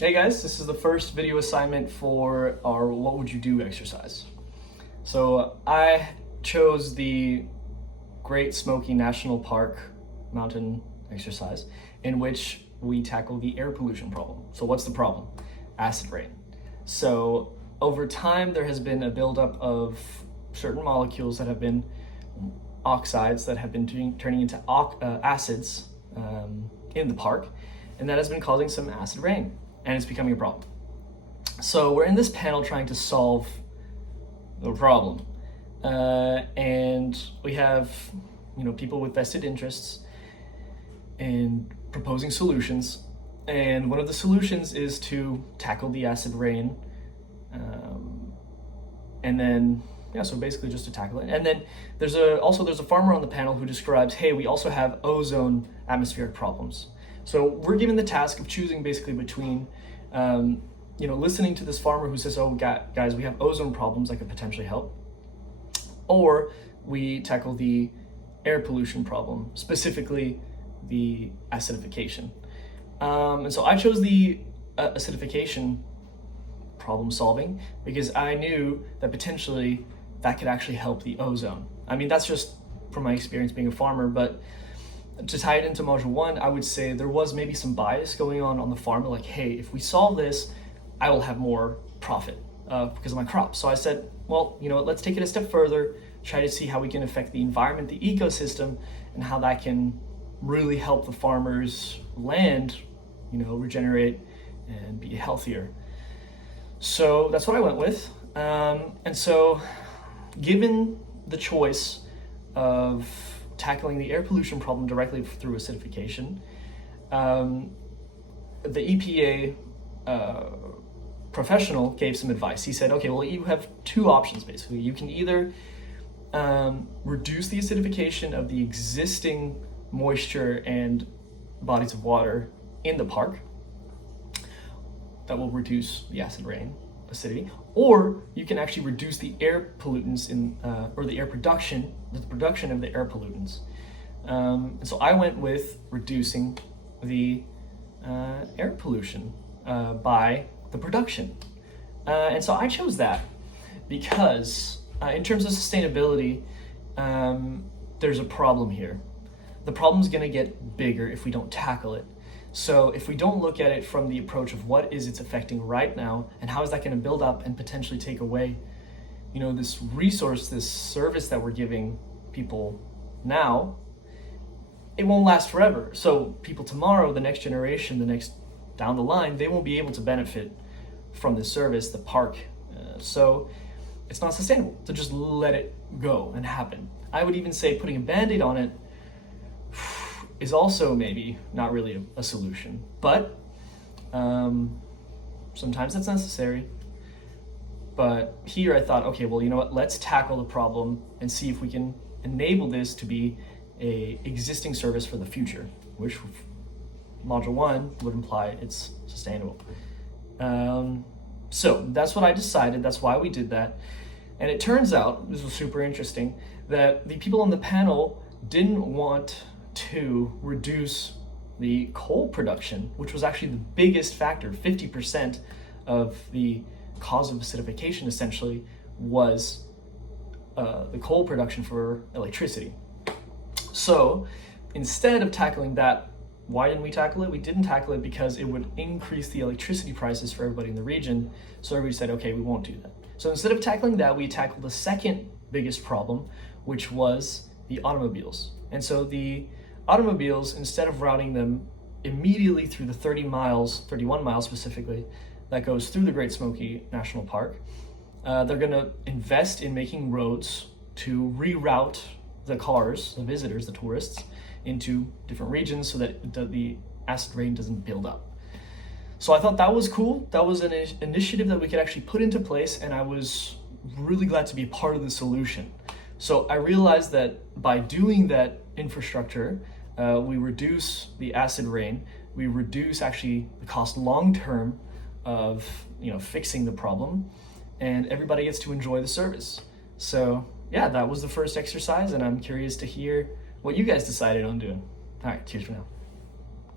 Hey guys, this is the first video assignment for our What Would You Do exercise. So I chose the Great Smoky National Park mountain exercise in which we tackle the air pollution problem. So what's the problem? Acid rain. So over time there has been a buildup of certain molecules that have been oxides that have been turning into acids in the park, and that has been causing some acid rain. And it's becoming a problem. So we're in this panel trying to solve the problem. And we have, people with vested interests and proposing solutions. And one of the solutions is to tackle the acid rain. So basically just to tackle it. And then there's a farmer on the panel who describes, hey, we also have ozone atmospheric problems. So we're given the task of choosing basically between, listening to this farmer who says, oh, guys, we have ozone problems that could potentially help, or we tackle the air pollution problem, specifically the acidification. And so I chose the acidification problem solving because I knew that potentially that could actually help the ozone. I mean, that's just from my experience being a farmer, but to tie it into module 1, I would say there was maybe some bias going on the farm, like, hey, if we solve this, I will have more profit because of my crops. So I said, well, let's take it a step further, try to see how we can affect the environment, the ecosystem, and how that can really help the farmers' land, regenerate and be healthier. So that's what I went with. And so given the choice of tackling the air pollution problem directly through acidification, the EPA professional gave some advice. He said, okay, well, you have two options basically. You can either reduce the acidification of the existing moisture and bodies of water in the park. That will reduce the acid rain acidity, or you can actually reduce the air pollutants or the production of the air pollutants. And so I went with reducing the air pollution by the production. And so I chose that because in terms of sustainability, there's a problem here. The problem's gonna get bigger if we don't tackle it. So if we don't look at it from the approach of what is it's affecting right now and how is that going to build up and potentially take away, this resource, this service that we're giving people now, it won't last forever. So people tomorrow, the next generation, the next down the line, they won't be able to benefit from this service, the park. So it's not sustainable to just let it go and happen. I would even say putting a Band-Aid on it is also maybe not really a solution, but sometimes that's necessary. But here I thought, okay, well, let's tackle the problem and see if we can enable this to be a existing service for the future, which module 1 would imply it's sustainable. So that's what I decided. That's why we did that. And it turns out, this was super interesting, that the people on the panel didn't want to reduce the coal production, which was actually the biggest factor. 50% of the cause of acidification essentially was the coal production for electricity. So instead of tackling that, why didn't we tackle it? We didn't tackle it because it would increase the electricity prices for everybody in the region. So everybody said, okay, we won't do that. So instead of tackling that, we tackled the second biggest problem, which was the automobiles. And so the automobiles, instead of routing them immediately through the 31 miles specifically, that goes through the Great Smoky National Park, they're gonna invest in making roads to reroute the cars, the visitors, the tourists, into different regions so that the acid rain doesn't build up. So I thought that was cool. That was an initiative that we could actually put into place, and I was really glad to be a part of the solution. So I realized that by doing that infrastructure, we reduce the acid rain, we reduce actually the cost long-term of fixing the problem, and everybody gets to enjoy the service. So yeah, that was the first exercise, and I'm curious to hear what you guys decided on doing. All right, cheers for now.